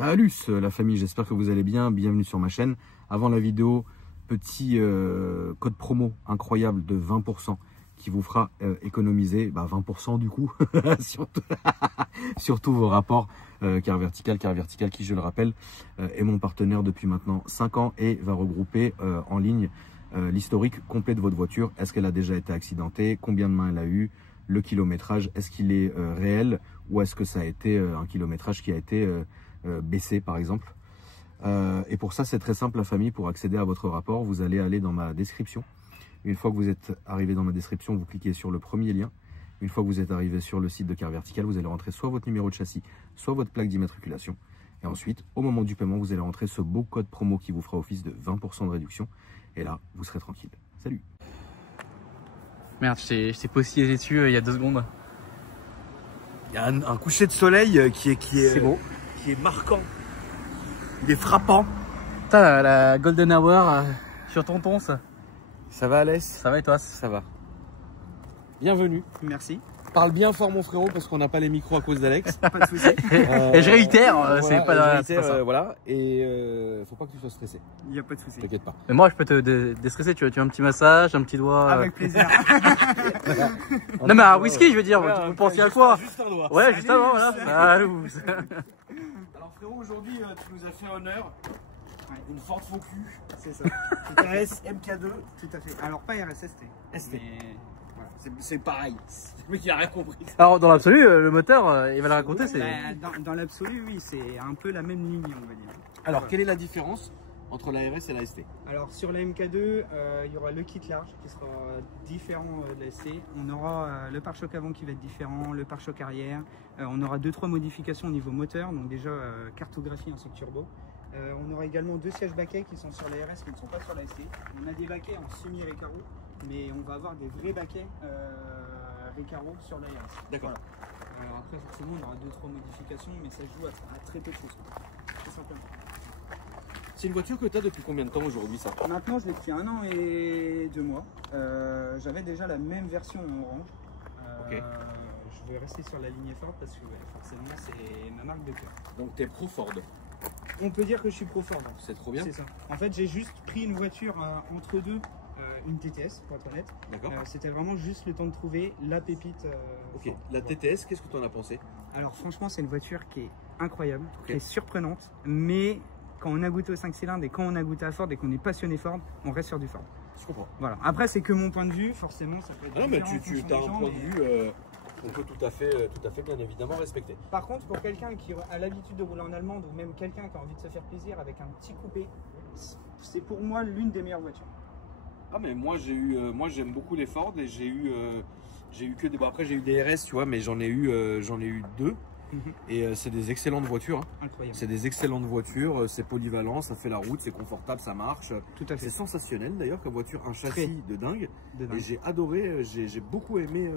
Salut la famille, j'espère que vous allez bien, bienvenue sur ma chaîne. Avant la vidéo, petit code promo incroyable de 20% qui vous fera économiser 20% du coup sur tous vos rapports Car Vertical qui, je le rappelle, est mon partenaire depuis maintenant 5 ans et va regrouper en ligne l'historique complet de votre voiture. Est-ce qu'elle a déjà été accidentée? Combien de mains elle a eu? Le kilométrage, est-ce qu'il est réel ou est-ce que ça a été un kilométrage qui a été baissé par exemple? Et pour ça, c'est très simple la famille. Pour accéder à votre rapport, vous allez aller dans ma description. Une fois que vous êtes arrivé dans ma description, vous cliquez sur le premier lien. Une fois que vous êtes arrivé sur le site de Car Vertical, vous allez rentrer soit votre numéro de châssis, soit votre plaque d'immatriculation. Et ensuite, au moment du paiement, vous allez rentrer ce beau code promo qui vous fera office de 20% de réduction. Et là, vous serez tranquille. Salut! Merde, je t'ai pas oscillé dessus il y a 2 secondes. Il y a un coucher de soleil qui est beau. Qui est marquant. Il est frappant. Putain, la Golden Hour sur ton tonce. Ça va Alès? Ça va et toi? Ça va. Bienvenue. Merci. Parle bien fort mon frérot parce qu'on n'a pas les micros à cause d'Alex. Pas de soucis. Et je réitère, voilà, c'est pas ça. Voilà. Et faut pas que tu sois stressé. Il n'y a pas de soucis. T'inquiète pas. Mais moi je peux te déstresser, tu veux un petit massage, un petit doigt. Avec plaisir. Non mais un whisky je veux dire, Ouais, vous pensez à quoi? Juste un doigt. Ouais, juste avant, voilà. Alors frérot, aujourd'hui tu nous as fait honneur. Une Ford Focus. C'est ça. RS MK2. Tout à fait. Alors pas RSST. ST. Mais Voilà. C'est pareil. Le mec il a rien compris. Alors dans l'absolu, le moteur, il va le raconter, c'est... dans l'absolu, oui, c'est un peu la même ligne, on va dire. Alors quelle est la différence entre la RS et la ST? Alors sur la MK2, il y aura le kit large qui sera différent de la ST. On aura le pare-choc avant qui va être différent, le pare-choc arrière. On aura 2-3 modifications au niveau moteur, donc déjà cartographie ainsi que turbo. On aura également 2 sièges baquets qui sont sur la RS qui ne sont pas sur la ST. On a des baquets en semi-récaro, mais on va avoir des vrais baquets récaro sur la RS. D'accord. Voilà. Alors après forcément on aura 2-3 modifications, mais ça se joue à très peu de choses. Tout simplement. C'est une voiture que tu as depuis combien de temps aujourd'hui ça? Maintenant je l'ai depuis 1 an et 2 mois. J'avais déjà la même version en orange. Ok. Je vais rester sur la ligne Ford parce que forcément c'est ma marque de cœur. Donc tu es pro Ford. On peut dire que je suis pro Ford. C'est trop bien. C'est ça. En fait j'ai juste pris une voiture entre deux, une TTS pour être honnête. D'accord. C'était vraiment juste le temps de trouver la pépite. Ok, Ford. la TTS, qu'est-ce que tu en as pensé? Alors franchement c'est une voiture qui est incroyable, Ok. qui est surprenante, mais quand on a goûté au 5 cylindres et quand on a goûté à Ford et qu'on est passionné Ford, on reste sur du Ford. Je comprends. Voilà. Après c'est que mon point de vue, forcément ça peut être Ah non mais différent en tu fonction as des un gens, point de mais- vue on peut tout à fait bien évidemment respecter. Par contre pour quelqu'un qui a l'habitude de rouler en allemande ou même quelqu'un qui a envie de se faire plaisir avec un petit coupé, c'est pour moi l'une des meilleures voitures. Ah mais moi j'aime beaucoup les Ford et j'ai eu que des, bon, après j'ai eu des RS tu vois, mais j'en ai eu 2 et c'est des excellentes voitures. Hein. Incroyable. C'est des excellentes voitures, c'est polyvalent, ça fait la route, c'est confortable, ça marche. Tout à C'est fait. sensationnel d'ailleurs comme voiture, un châssis Très. de dingue. De dingue. Et j'ai adoré, j'ai beaucoup aimé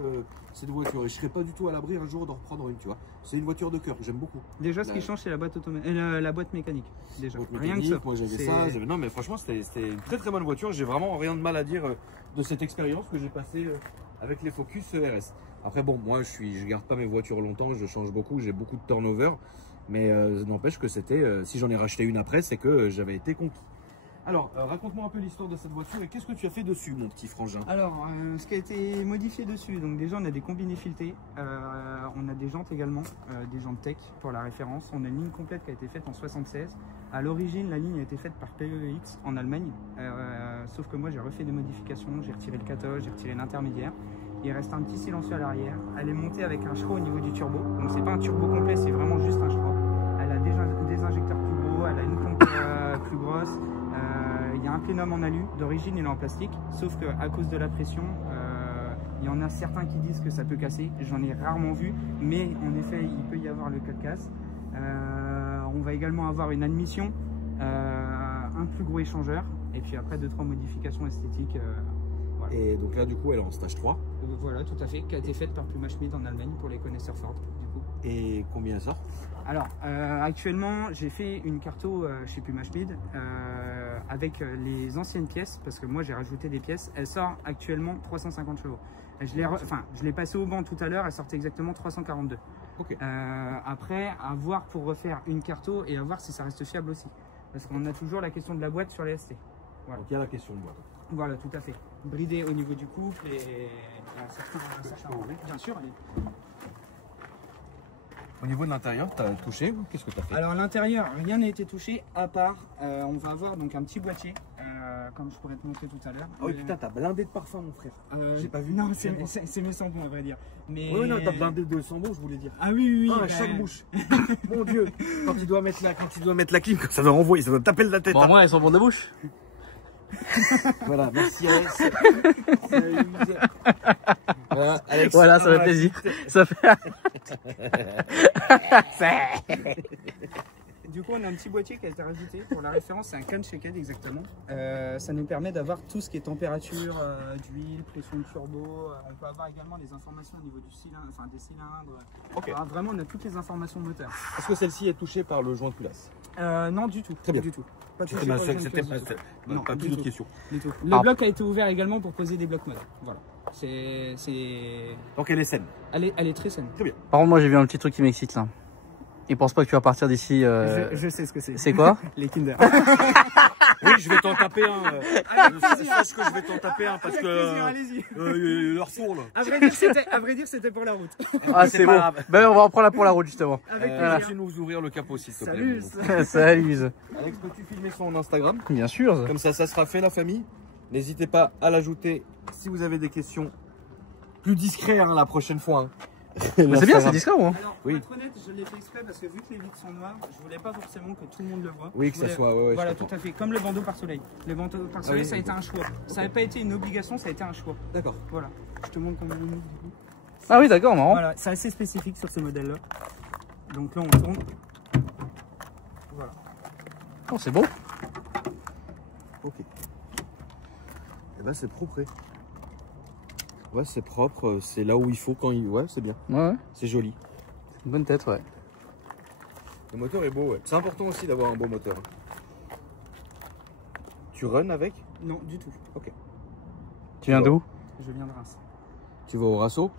cette voiture et je serais pas du tout à l'abri un jour d'en reprendre une, tu vois. C'est une voiture de cœur que j'aime beaucoup. Déjà ce qui La- change c'est la boîte la boîte mécanique. Déjà. Votre Rien que mécanique, ça. moi j'avais C'est- ça. Non mais franchement c'était une très très bonne voiture. J'ai vraiment rien de mal à dire de cette expérience que j'ai passée avec les Focus RS. Après bon, moi je garde pas mes voitures longtemps, je change beaucoup, j'ai beaucoup de turnover. Mais n'empêche que c'était, si j'en ai racheté une après, c'est que j'avais été conquis. Alors raconte-moi un peu l'histoire de cette voiture et qu'est-ce que tu as fait dessus mon petit frangin? Alors, ce qui a été modifié dessus, donc déjà on a des combinés filetés, on a des jantes également, des jantes tech pour la référence. On a une ligne complète qui a été faite en 76. À l'origine, la ligne a été faite par PEX en Allemagne, sauf que moi j'ai refait des modifications, j'ai retiré le catoche, j'ai retiré l'intermédiaire. Il reste un petit silencieux à l'arrière. Elle est montée avec un Schro au niveau du turbo, donc c'est pas un turbo complet, c'est vraiment juste un Schro. Elle a des injecteurs plus gros, elle a une pompe plus grosse. Il y a un plénum en alu, d'origine il est en plastique, sauf qu'à cause de la pression, il y en a certains qui disent que ça peut casser, j'en ai rarement vu, mais en effet il peut y avoir le cas de casse. On va également avoir une admission, un plus gros échangeur, et puis après 2-3 modifications esthétiques. Voilà. Et donc là du coup elle est en stage 3. Voilà, tout à fait, qui a été faite par Puma Schmid en Allemagne pour les connaisseurs Ford. Du coup. Et combien elle sort? Alors, actuellement, j'ai fait une carto chez Puma Schmid avec les anciennes pièces, parce que moi j'ai rajouté des pièces. Elle sort actuellement 350 chevaux. Je l'ai passé au banc tout à l'heure, elle sortait exactement 342. Ok. Après, à voir pour refaire une carto et à voir si ça reste fiable aussi. Parce qu'on a toujours la question de la boîte sur les ST. Voilà. Donc il y a la question de boîte. Voilà, tout à fait. Bridé au niveau du couple et bien sûr. Au niveau de l'intérieur, tu as touché ou qu'est-ce que tu as fait? Alors à l'intérieur, rien n'a été touché à part, on va avoir donc un petit boîtier, comme je pourrais te montrer tout à l'heure. Oh putain, t'as blindé de parfum mon frère. J'ai pas vu. Non, c'est mes sambons à vrai dire. Mais... Oui, non, t'as blindé de sambon, je voulais dire. Ah oui, Ah, chaque bouche. Mon Dieu, quand tu dois mettre la clim, ça doit renvoyer, ça doit taper de la tête. Bon, moi, elles sont bonnes de bouche. Voilà, merci Alex. Voilà, Alex. Voilà, ça fait plaisir. Ça fait... Du coup, on a un petit boîtier qui a été rajouté. Pour la référence, c'est un can shaken exactement. Ça nous permet d'avoir tout ce qui est température d'huile, pression de turbo. On peut avoir également les informations au niveau du cylindre, enfin des cylindres. Ok. Alors, vraiment, on a toutes les informations moteur. Est-ce que celle-ci est touchée par le joint de culasse? Non, du tout. Très bien. Du tout. Pas touché C'était par le jaune c'était culasse du tout. Non, pas du plus d'autres tout. questions. Du tout. Le bloc a été ouvert également pour poser des blocs mode. Voilà. Donc elle est saine. Elle est très saine. Très bien. Par contre, moi, j'ai vu un petit truc qui m'excite là. Il pense pas que tu vas partir d'ici. Je sais ce que c'est. C'est quoi? Les Kinder. Oui, je vais t'en taper un. Sache que je vais t'en taper un parce que. Allez-y. Leur four là. À vrai dire, c'était pour la route. Ah, c'est bon. Ben, on va en prendre là pour la route justement. Avec Merci de nous ouvrir le capot s'il te plaît. Salut. Salut. Alex, peux-tu filmer son Instagram? Bien sûr. Comme ça sera fait la famille. N'hésitez pas à l'ajouter si vous avez des questions. Plus discret hein, la prochaine fois. Hein. C'est bien, c'est discret ou hein? Alors, Oui. pour être honnête, je l'ai fait exprès parce que vu que les vitres sont noires, je voulais pas forcément que tout le monde le voit. Oui, Je que ça voulais- soit. Ouais, Voilà, tout à fait. Comme le bandeau par soleil. Le bandeau par soleil, oui. ça a été un choix. Ça n'a pas été une obligation, ça a été un choix. D'accord. Voilà. Je te montre comment on ouvre, du coup. Ah oui, d'accord, marrant. Voilà, c'est assez spécifique sur ce modèle-là. Donc là, on tourne. Voilà. Oh, c'est beau. Ok. Et ben c'est propre. Ouais, c'est propre, c'est là où il faut quand il. Ouais, c'est bien. Ouais, C'est joli. une bonne tête, ouais. Le moteur est beau, ouais. C'est important aussi d'avoir un beau moteur. Tu runs avec? Non, du tout. Ok. Tu viens d'où? Je viens de Reims. Tu vas au Rasso?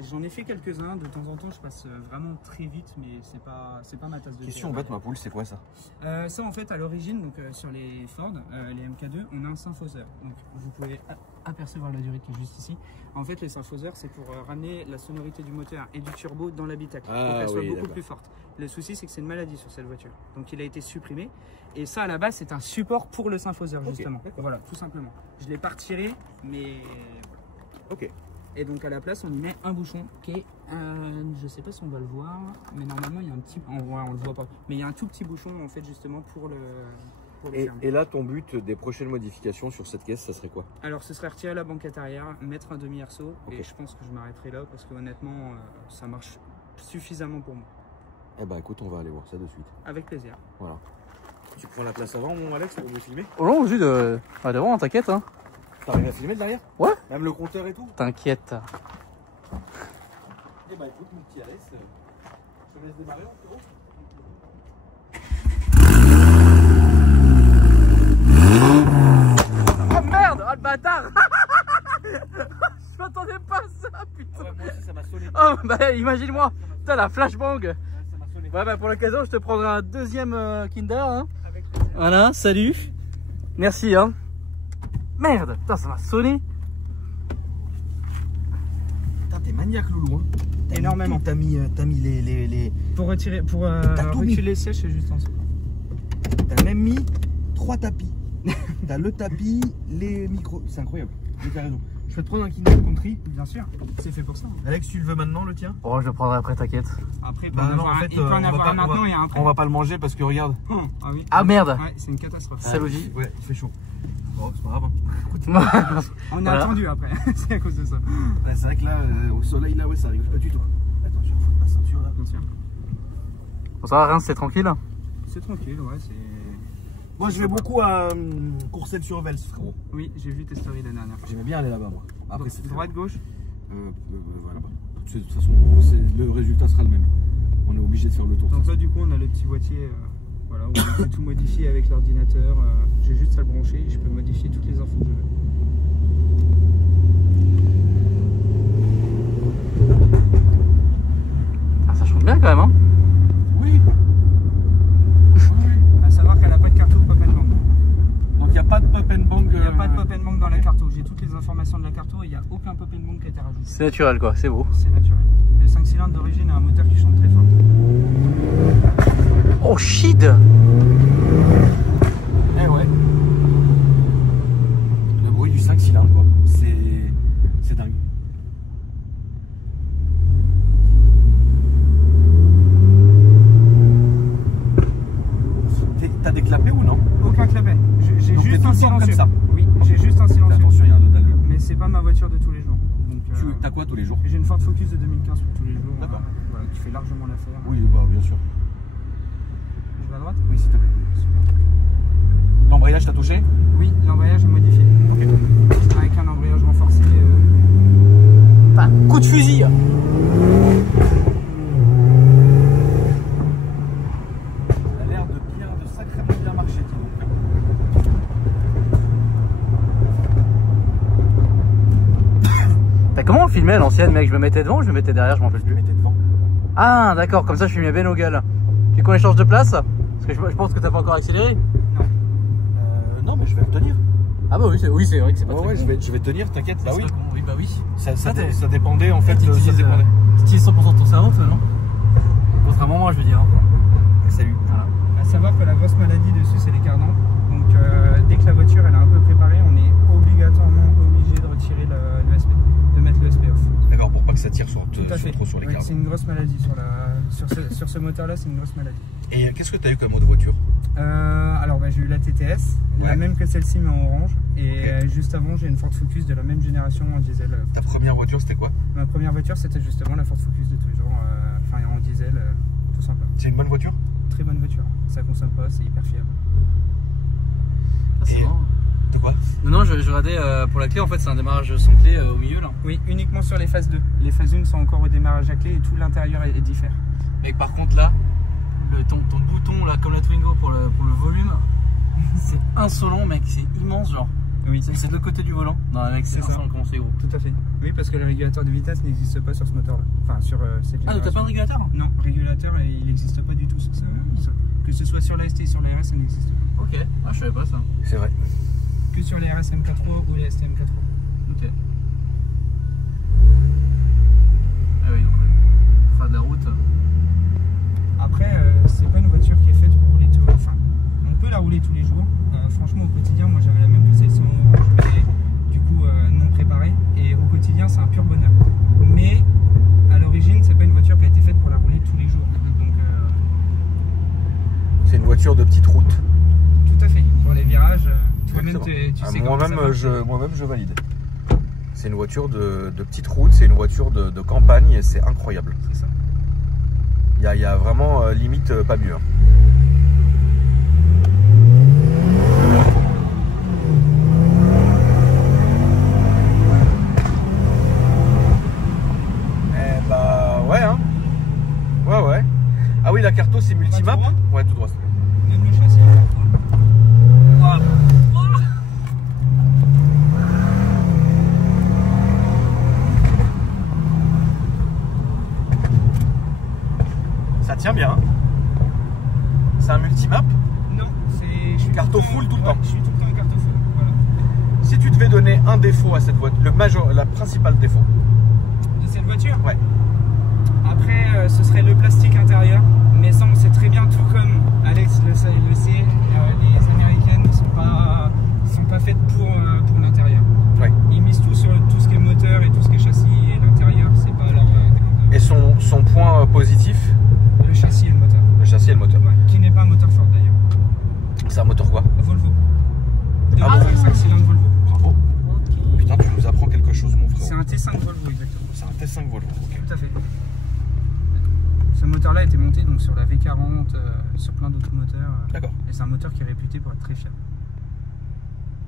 J'en ai fait quelques-uns. De temps en temps, je passe vraiment très vite, mais c'est pas ma tasse de thé. Question bête, ma poule, c'est quoi ça? Ça, en fait, à l'origine, donc sur les Ford, les MK2, on a un synthoseur. Donc, vous pouvez apercevoir la durée qui est juste ici. En fait, les synthoseurs, c'est pour ramener la sonorité du moteur et du turbo dans l'habitacle, pour qu'elle soit beaucoup plus forte. Le souci, c'est que c'est une maladie sur cette voiture. Donc, il a été supprimé. Et ça, à la base, c'est un support pour le synthoseur, justement. Voilà, tout simplement. Je l'ai pas retiré, mais... Ok. Et donc à la place, on y met un bouchon qui est, je sais pas si on va le voir, mais normalement il y a un petit, on le voit pas, mais il y a un tout petit bouchon en fait justement pour le fermer. Et là, ton but des prochaines modifications sur cette caisse, ça serait quoi? Alors ce serait retirer la banquette arrière, mettre un demi-arceau, Ok. et je pense que je m'arrêterai là parce que honnêtement, ça marche suffisamment pour moi. Eh ben écoute, on va aller voir ça de suite. Avec plaisir. Voilà. Tu prends la place avant, mon Alex, pour me filmer? Oh non, juste de. Ah, devant, t'inquiète, hein. T'arrives à filmer de derrière? Ouais. Même le compteur et tout? T'inquiète. Eh ben écoute, mon petit Alex, je te laisse démarrer, frérot. Oh merde! Oh le bâtard! Je m'attendais pas à ça, putain! Ouais, moi aussi, ça m'a sonné. Oh bah imagine-moi! Putain, la flashbang! Ouais, ça m'a sonné. Ouais, bah pour l'occasion, je te prendrai un deuxième Kinder, hein. Avec plaisir. Voilà, salut! Merci, hein. Merde! Putain, ça m'a sonné! Putain, t'es maniaque, Loulou. Hein. Énormément. T'as mis les. Pour retirer, pour tout mis. reculer les sièges, c'est juste en dessous. T'as même mis 3 tapis. T'as le tapis, les micros. C'est incroyable. T'as raison. Je vais te prendre un Kinder Country. Bien sûr, c'est fait pour ça. Alex, tu le veux maintenant, le tien? Oh, je le prendrai après, t'inquiète. Après, il peut Bah en non, avoir en fait, il peut en avoir un maintenant et un après. on va pas le manger parce que regarde. Ah oui. Ah merde! Ouais, c'est une catastrophe. Salut. Ouais, il fait chaud. Bon, c'est pas grave. Hein. On a Voilà. attendu après, c'est à cause de ça. Ouais, c'est vrai que là, au soleil, là, ouais, ça arrive pas du tout. Attends, je vais foutre ma ceinture là. Bien sûr. Bon, ça va, Reims, c'est tranquille? C'est tranquille, ouais, c'est... Moi, je vais beaucoup à Courcelles-sur-Vels, frérot. Oui, j'ai vu tes stories la dernière fois. J'aimais bien aller là-bas, moi. Après, c'est Droite, gauche? voilà. De toute façon, le résultat sera le même. On est obligé de faire le tour. Donc là, du coup, on a le petit boîtier voilà, où on peut tout modifier avec l'ordinateur. J'ai juste à le brancher et je peux modifier toutes les infos que je veux. Ah, ça change sont bien quand même, hein. Oui. À savoir qu'elle n'a pas de carto pop and bang. Donc il n'y a pas de pop and bang. Il n'y a pas de pop and bang dans la carto. J'ai toutes les informations de la carto et il n'y a aucun pop and bang qui a été rajouté. C'est naturel quoi, c'est beau. C'est naturel. Le 5 cylindres d'origine a un moteur qui chante très fort. Oh shit. Eh ouais. Le bruit du 5 cylindres quoi. C'est dingue. T'as des clapets ou non? Aucun clapet. J'ai Donc juste t'es un tout le temps comme silencieux. ça. Oui, j'ai juste un silencieux. Attention, il y a un dos d'allure. Mais c'est pas ma voiture de tous les jours. Donc, T'as quoi tous les jours? j'ai une Ford Focus de 2015 pour tous les jours. D'accord. Voilà, qui fait largement l'affaire. Oui, bah bien sûr. Je vais à droite? Oui, s'il te plaît. L'embrayage t'a touché? Oui, l'embrayage est modifié. Ok. Avec un embrayage renforcé. Enfin, coup de fusil. Ça a l'air de sacrément bien marcher, dis donc. T'as comment on filmait à l'ancienne, mec? Je me mettais devant ou je me mettais derrière? Je m'en rappelle Je le plus. mettais devant. Ah d'accord, comme ça je filmais bien nos gueules. Tu veux qu'on échange de place? Parce que je pense que t'as pas encore accéléré. Non, mais je vais retenir. Ah bah oui, c'est vrai que c'est pas Ouais, très ouais, con. je vais tenir, t'inquiète. Bah C'est oui. pas con. Oui, bah oui. Ça t'es- dépendait en fait. Ça T'utilises dépendait. 100% de ton cerveau, toi, non? Contrairement à moi, je veux dire. Salut. Voilà. À savoir que la grosse maladie dessus, c'est les cardans. Donc, dès que la voiture elle est un peu préparée, on est obligatoirement obligé de retirer l'ESP, de mettre l'ESP off. D'accord, pour pas que ça tire trop sur les Ouais, cartes. c'est une grosse maladie sur ce moteur-là, c'est une grosse maladie. Et qu'est-ce que t'as eu comme autre voiture? Alors, j'ai eu la TTS, la Ouais. même que celle-ci mais en orange. Et Ok. juste avant, j'ai une Ford Focus de la même génération en diesel. Ta première voiture, c'était quoi? Ma première voiture, c'était justement la Ford Focus de toujours, enfin en diesel, tout simple. C'est une bonne voiture? Très bonne voiture, ça consomme pas, c'est hyper fiable. Ah, c'est Et- marrant. De quoi? Non, je regardais pour la clé, en fait, c'est un démarrage sans clé au milieu là. Oui, uniquement sur les phases 2. Les phases 1 sont encore au démarrage à clé et tout l'intérieur est différent. Mais par contre, là, ton bouton là, comme la Twingo pour le volume, c'est insolent, mec, c'est immense, genre. Oui, C'est de l'autre côté du volant. Non, mec, c'est C'est ça. insolent comment c'est gros. tout à fait. Oui, parce que le régulateur de vitesse n'existe pas sur ce moteur-là. Enfin, sur cette Ah, donc t'as génération. pas de régulateur? Non, régulateur, il n'existe pas du tout sur ça. Que ce soit sur la ST et sur la RS, ça n'existe pas. Ok, ah, je savais pas ça. C'est vrai. Que sur les RS M4 ou les ST M4. Ok. Ah oui, donc faire de la route. Après, c'est pas une voiture qui est faite pour rouler tout. Enfin, on peut la rouler tous les jours. Franchement, au quotidien, moi j'avais la même que celle-ci en orange, mais du coup non préparée. Et au quotidien, c'est un pur bonheur. Mais à l'origine, c'est pas une voiture qui a été faite pour la rouler tous les jours. Donc, C'est une voiture de petite route. tout à fait. Pour les virages, toi-même, Exactement. tu sais comment ça marche. Moi-même, je valide. C'est une voiture de petite route, c'est une voiture de campagne et c'est incroyable. C'est ça. Il y a vraiment limite pas mieux. Hein. Eh bah ouais hein. Ouais. Ah oui, la carto c'est multimap. tout droit Ouais, tout droit. Même le châssis. Waouh. Ça tient bien. Hein. C'est un multimap. Non, je suis Carto tout full tout le temps. Je suis tout le temps en carto full. Voilà. Si tu devais donner un défaut à cette voiture, la principale défaut. De cette voiture. Ouais. Après, ce serait le plastique intérieur. Mais ça, on sait très bien, tout comme Alex le sait, les américaines ne sont pas faites pour l'intérieur. Ouais. Ils misent tout sur tout ce qui est moteur et tout ce qui est châssis, et l'intérieur, c'est pas leur. Et son point positif, Le châssis et le moteur. le châssis et le moteur. Ouais, qui n'est pas un moteur Ford d'ailleurs. C'est un moteur quoi? Volvo. Ah bon 5 cylindres Volvo. Bravo. Putain, tu nous apprends quelque chose, mon frère. C'est un T5 Volvo, exactement. C'est un T5 Volvo. Ok. Tout à fait. Ce moteur-là a été monté donc, sur la V40, sur plein d'autres moteurs. D'accord. Et c'est un moteur qui est réputé pour être très fiable.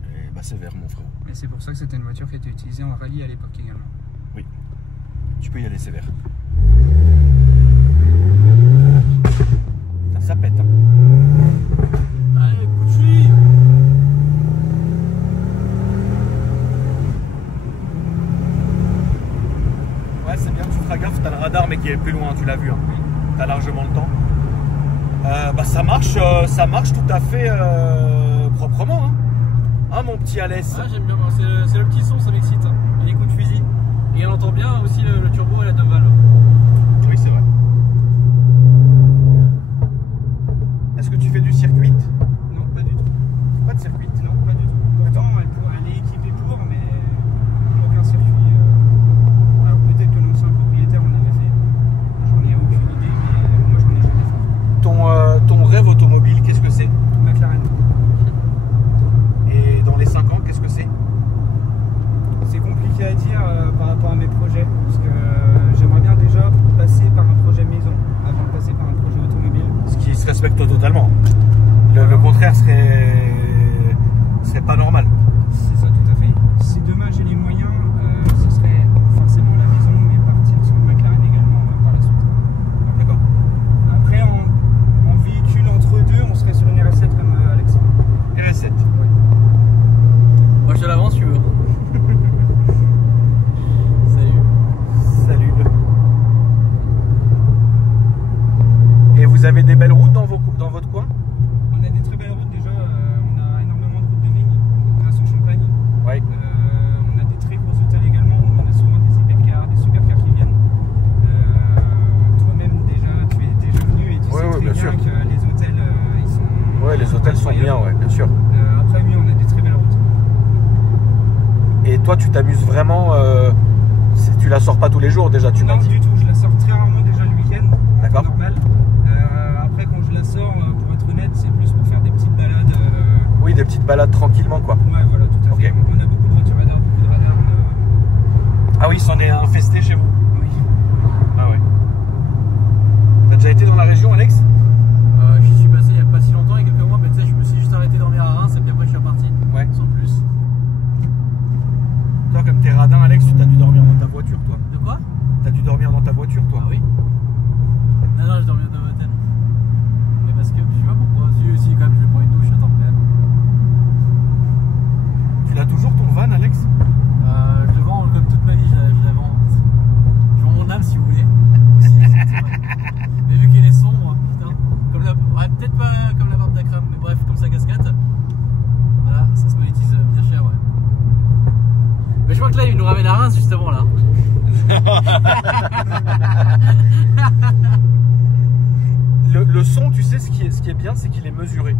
Et bah sévère, mon frère. Et c'est pour ça que c'était une voiture qui a été utilisée en rallye à l'époque également. Oui. Tu peux y aller sévère. Putain, ça pète. Hein. Allez, coup de fusil. Ouais, c'est bien, tu feras gaffe, t'as le radar, mais qui est plus loin, tu l'as vu. Hein. tu as largement le temps. Bah, ça marche tout à fait proprement. Hein, mon petit Alès. Ah, j'aime bien, c'est le petit son, ça m'excite. Les coups de fusil. Et on entend bien aussi le turbo et la 2 valves. Oui, c'est vrai. Est-ce que tu fais du circuit? Non, pas du tout. Pas de circuit? Non, pas du tout. Pourtant, elle est équipée pour, mais aucun circuit. Alors peut-être que l'ancien propriétaire en avait fait. J'en ai aucune idée, mais moi j'en ai jamais fait. Ton rêve automobile, qu'est-ce que c'est? McLaren. Et dans les 5 ans, qu'est-ce que c'est? C'est compliqué à dire par rapport à mes projets, parce que j'aimerais bien déjà passer par un projet maison avant de passer par un projet automobile. Ce qui se respecte totalement. Le contraire serait pas normal. C'est ça, tout à fait. Si demain j'ai les moyens, ce serait forcément la maison, mais partir sur le McLaren également par la suite. D'accord. Après, en véhicule entre deux, on serait sur une RS7 comme Alex. RS7. Ouais. Moi je te l'avance, tu veux. Salut. Et vous avez des belles routes dans votre coin? On a des très belles routes déjà, on a énormément de routes de vigne grâce au Champagne. Ouais. On a des très gros hôtels également, on a souvent des supercars qui viennent. Toi-même déjà, tu es déjà venu et tu sais très bien que les hôtels ils sont... Ouais, les hôtels sont bien, ouais, bien sûr. Après oui, on a des très belles routes. Et toi, tu t'amuses vraiment tu la sors pas tous les jours déjà, tu m'as dit? Non du tout, je la sors très rarement déjà le week-end. D'accord. Normal. Après quand je la sors, pour être honnête, c'est plus pour faire des petites balades. Oui, des petites balades tranquillement quoi. Ouais, voilà, tout à fait. On a beaucoup de voitures radars, beaucoup de radars. Ah oui, c'en est infesté chez vous? Oui. Ah ouais. T'as déjà été dans la région, Alex? J'y suis passé il n'y a pas si longtemps, il y a quelques mois, mais tu sais, je me suis juste arrêté dormir à Reims et puis après je suis reparti. Ouais. Sans plus. Toi, comme t'es radin, Alex, tu t'as dû dormir dans ta voiture, toi? De quoi? T'as dû dormir dans ta voiture, toi? Ah oui. Non, je dormais dans l'hôtel. Mais parce que je sais pas pourquoi. Si quand même je vais prendre une douche, attends quand même. Tu l'as toujours ton van, Alex? Je le vends comme toute ma vie, je la vends. Je vends mon âme si vous voulez. Aussi, mais vu qu'elle est sombre, putain. Comme la... ouais, peut-être pas comme la barbe d'Akram, mais bref, comme sa casquette. Voilà, ça se monétise bien cher, ouais. Mais je crois que là, il nous ramène à Reims justement là. Le son, tu sais, ce qui est bien, c'est qu'il est mesuré.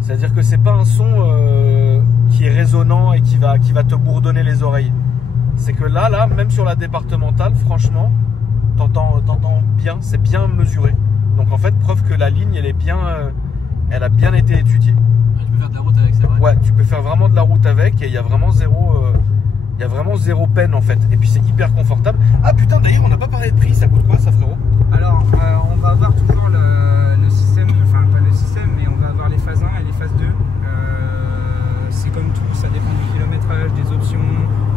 C'est-à-dire que c'est pas un son qui est résonnant et qui va te bourdonner les oreilles. C'est que là, même sur la départementale, franchement, t'entends bien, c'est bien mesuré. Donc en fait, preuve que la ligne, elle a bien été étudiée. Ouais, tu peux faire de la route avec, c'est vrai. Ouais, tu peux faire vraiment de la route avec et il y a vraiment zéro peine en fait. Et puis c'est hyper confortable. Ah putain, d'ailleurs, on n'a pas parlé de prix. Ça coûte quoi, ça, frérot? Alors, on va avoir toujours le système, enfin pas le système, mais on va avoir les phases 1 et les phases 2. C'est comme tout, ça dépend du kilométrage, des options,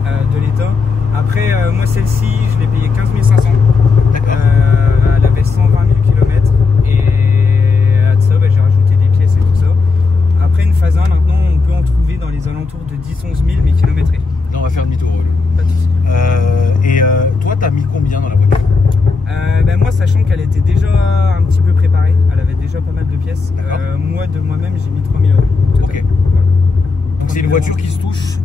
de l'état. Après, moi celle-ci, je l'ai payée 15 500. Elle avait 120 000 km et à ça, j'ai rajouté des pièces et tout ça. Après une phase 1, maintenant, on peut en trouver dans les alentours de 10-11 000 mais kilométrés. Là, on va faire demi-tour. Pas de soucis. Et toi, t'as mis combien dans la voiture? Moi, sachant qu'elle était déjà un petit peu préparée, elle avait déjà pas mal de pièces. Moi, de moi-même, j'ai mis 3 000 €. Ok. Voilà. Donc c'est une voiture qui se touche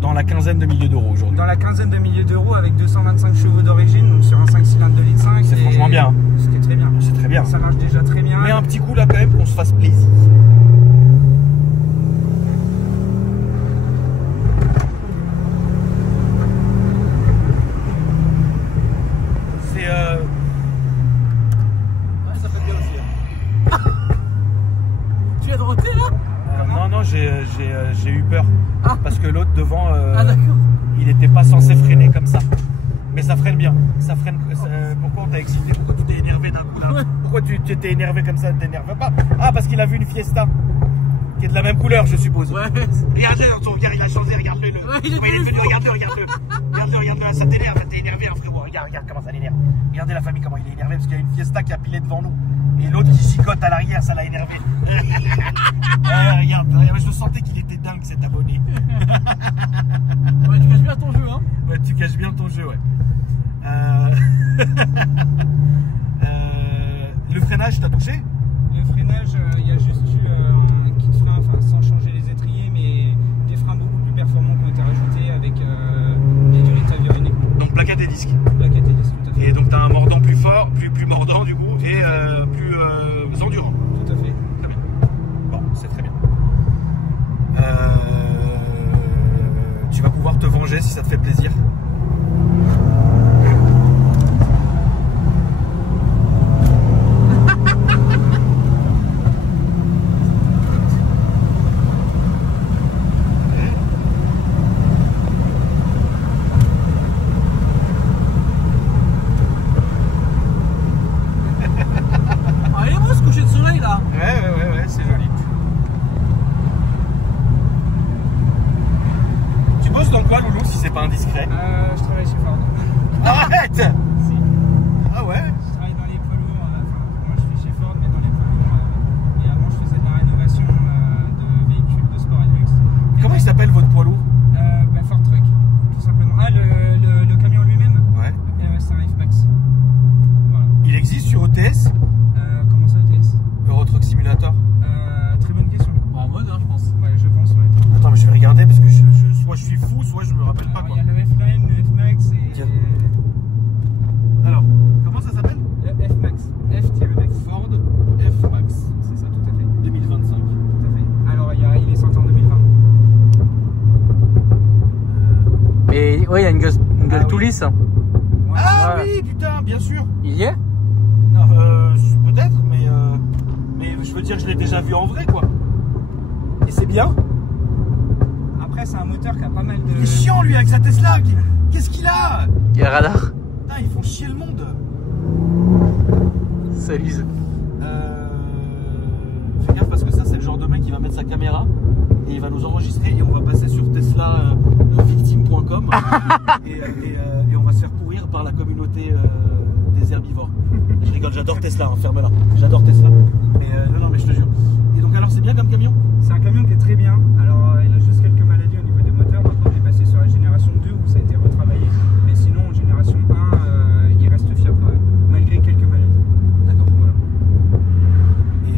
dans la quinzaine de milliers d'euros aujourd'hui. Dans la quinzaine de milliers d'euros avec 225 chevaux d'origine, donc sur un 5 cylindres de 2,5 litres. C'est franchement bien. C'était très bien. C'est très bien. Ça marche déjà très bien. Mais un petit coup là quand même qu'on se fasse plaisir. Ouais, ça fait bien aussi. Tu viens de roter là? Non, j'ai eu peur. Ah. Parce que l'autre devant, Ah d'accord. il n'était pas censé freiner comme ça. Mais ça freine bien. Ça freine. Pourquoi on t'a excité? Pourquoi tu t'es énervé d'un coup là? Ouais. Pourquoi tu t'es énervé comme ça? Ne t'énerve pas. Ah, parce qu'il a vu une Fiesta qui est de la même couleur, je suppose. Ouais. Regarde-le dans ton regard, il a changé, regarde-le. Ouais, il est venu, venu. regarde-le, regarde-le, ça t'énerve, t'es énervé, hein, frérot. Regarde comment ça l'énerve. Regardez la famille, comment il est énervé, parce qu'il y a une Fiesta qui a pilé devant nous. Et l'autre qui chicote à l'arrière, ça l'a énervé. Regarde, je sentais qu'il était dingue cet abonné. Ouais, tu caches bien ton jeu, hein. Ouais, tu caches bien ton jeu, ouais. freinage, t'as touché? Le freinage, il y a juste eu un kit frein, enfin sans changer les étriers, mais des freins beaucoup plus performants qui ont été rajoutés avec des durées de tavure uniquement. Donc plaquettes et disques. Plaquettes et disques, tout à fait. Et donc t'as un mordant plus fort, plus mordant du coup, et plus endurant. Tout à fait. Très bien. Bon, c'est très bien. Tu vas pouvoir te venger si ça te fait plaisir. Ah, il est beau ce coucher de soleil là. Ouais, c'est joli. Tu bosses dans quoi, Loulou, si c'est pas indiscret? Je travaille chez Ford. Arrête! Si. Ah ouais? Je travaille dans les poids lourds. Moi je suis chez Ford, mais dans les poids lourds. Et avant je faisais de la rénovation de véhicules de sport et de luxe. Comment il s'appelle votre poids lourd? Ford Truck, tout simplement. Ah, le camion lui-même? Ouais. C'est un F-Max. Voilà. Il existe sur ETS? Comment ça, ETS? Euro Truck Simulator? Très bonne question. En mode, hein, je pense. Ouais, je pense, ouais. Attends, mais je vais regarder parce que soit je suis fou, soit je me rappelle pas quoi. Il y a le F-Line, le F-Max et. Tiens. Alors, comment ça s'appelle? Le F-Max. F-Max. Ford F-Max. C'est ça, tout à fait. 2025. Tout à fait. Alors, il est sorti en 2020. Mais ouais, il y a une gueule tout lisse. Ouais. Ah Ouais. oui, putain, bien sûr. Il y est? Non, peut-être, mais je veux dire, je l'ai déjà vu en vrai, quoi. Et c'est bien. Après, c'est un moteur qui a pas mal de. Il est chiant, lui, avec sa Tesla. Qu'est-ce qu'il a? Il y a un radar. Putain, ils font chier le monde. Ça lise. Fais gaffe parce que ça, c'est le genre de mec qui va mettre sa caméra et il va nous enregistrer et on va passer sur Tesla victime.com et on va se faire pourrir par la communauté des herbivores. Je rigole, j'adore Tesla, hein, ferme-la. J'adore Tesla. Mais non, mais je te jure. Et donc, alors, c'est bien comme camion? C'est un camion qui est très bien. Alors, il a juste quelques maladies au niveau des moteurs. Maintenant, il est passé sur la génération 2 où ça a été retravaillé. Mais sinon, en génération 1, il reste fiable quand même, malgré quelques maladies. D'accord, voilà. Et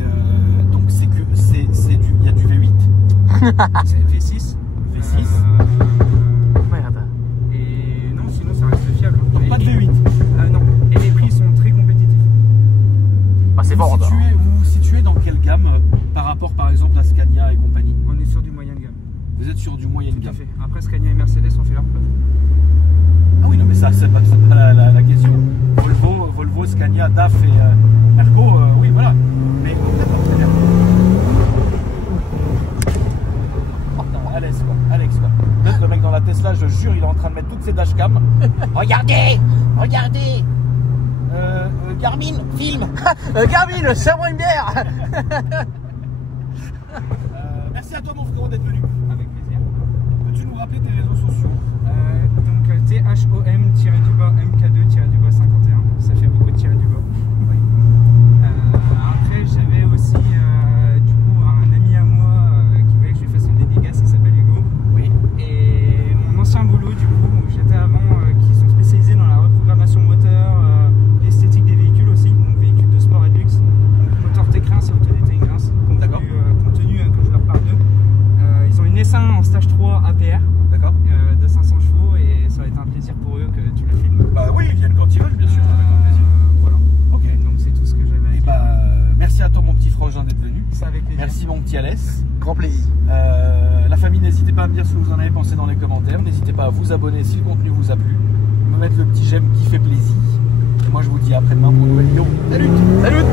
donc, il y a du V8. C'est V6. V6. Merde. Et non, sinon, ça reste fiable. Donc, pas de V8. Non. Et les prix sont très compétitifs. Bah, c'est fort. Vous situez dans quelle gamme par rapport, par exemple, à Scania et compagnie? On est sur du moyen de gamme. Vous êtes sur du moyen Tout à gamme. fait. Après, Scania et Mercedes ont fait leur preuve. Ah oui, non, mais ça, c'est pas la question. Volvo, Scania, DAF et Merco, oui, voilà. Mais d'accord, très bien. Alex, quoi. Peut-être le mec dans la Tesla, je jure, il est en train de mettre toutes ses dashcams. Regardez. Garmin, film. Garmin, serre-moi une bière. Merci à toi, mon frérot, d'être venu. Avec plaisir. Peux-tu nous rappeler tes réseaux sociaux? Donc THOM-MK2-51, ça fait beaucoup de tirer du bas. Après j'avais aussi du coup un ami à moi qui voulait que je lui fasse une dédicace, il s'appelle Hugo. Oui. Et mon ancien boulot du coup où j'étais avant, qui sont spécialisés dans la reprogrammation moteur, l'esthétique des véhicules aussi, donc véhicules de sport et de luxe. Donc moteur Tecrin, c'est Autodétail Reims, D'accord. contenu que je leur parle d'eux. Ils ont une S1 en stage 3 APR. D'accord. De 500 chevaux et ça va être un plaisir pour eux que tu le filmes. Bah oui, ils viennent quand ils veulent, bien sûr. Avec grand plaisir. Voilà. Ok. Donc c'est tout ce que j'avais à Et dire. bah, merci à toi, mon petit frangin, d'être venu. C'est avec plaisir. Merci, mon petit Alès. Grand plaisir. La famille, n'hésitez pas à me dire ce que vous en avez pensé dans les commentaires. N'hésitez pas à vous abonner si le contenu vous a plu. Me mettre le petit j'aime qui fait plaisir. Et moi, je vous dis à après-demain pour une nouvelle vidéo. Salut! Salut.